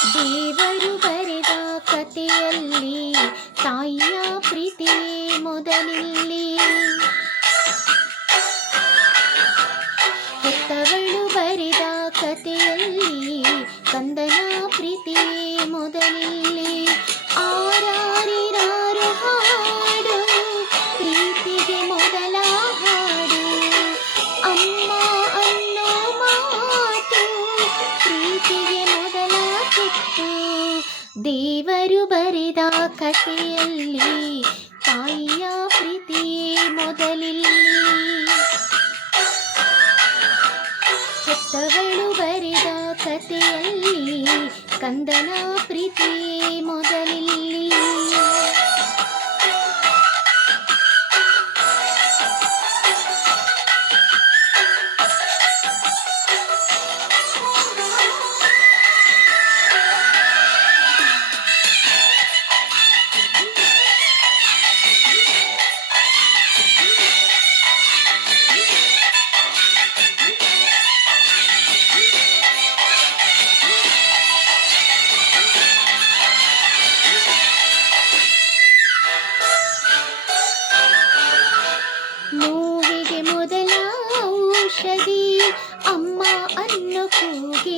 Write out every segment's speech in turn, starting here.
ದೇವರು ಬರೆದ ಕಥೆಯಲ್ಲಿ ತಾಯಿಯ ಪ್ರೀತಿ ಮೊದಲಿಲ್ಲಿ. ಹೆತ್ತವಳು ಬರೆದ ಕಥೆಯಲ್ಲಿ ಕಂದನ ಪ್ರೀತಿ ಮೊದಲಿಲ್ಲಿ. ದೇವರು ಬರೆದ ಕಥೆಯಲ್ಲಿ ತಾಯಿಯ ಪ್ರೀತಿ ಮೊದಲಿಲ್ಲಿ. ಹೆತ್ತವಳು ಬರೆದ ಕಥೆಯಲ್ಲಿ ಕಂದನ ಪ್ರೀತಿ ಮೊದಲು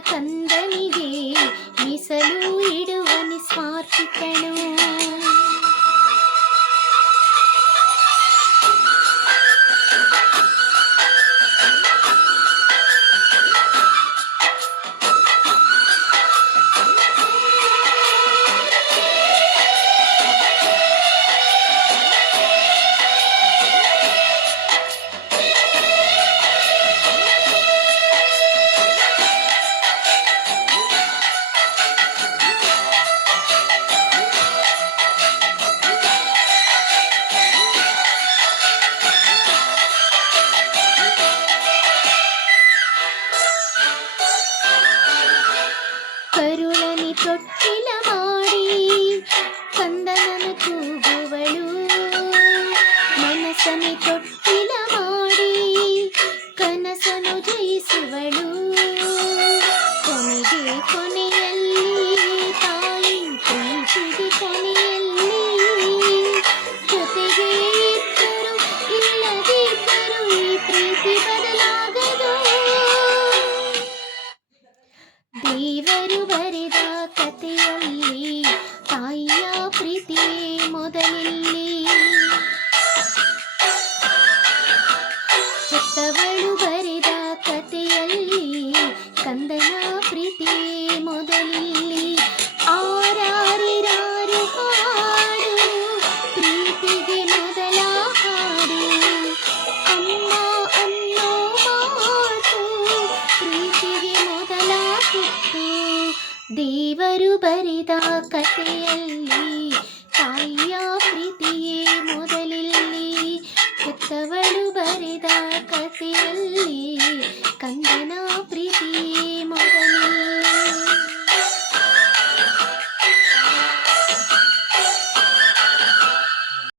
ಕಂದನಿಗೆ ಮೀಸಲು ಇಡುವ ನಿಸ್ವಾರ್ಥಿತನು ಕರುಳನಿ ತೊಟ್ಟಿಲ ಮಾಡಿ ಕಂದನನ ಕೂಗುವಳು ಮನಸ್ಸನಿ ತೊಟ್ಟ ಪರಿದಾಕತೆಯಲ್ಲಿ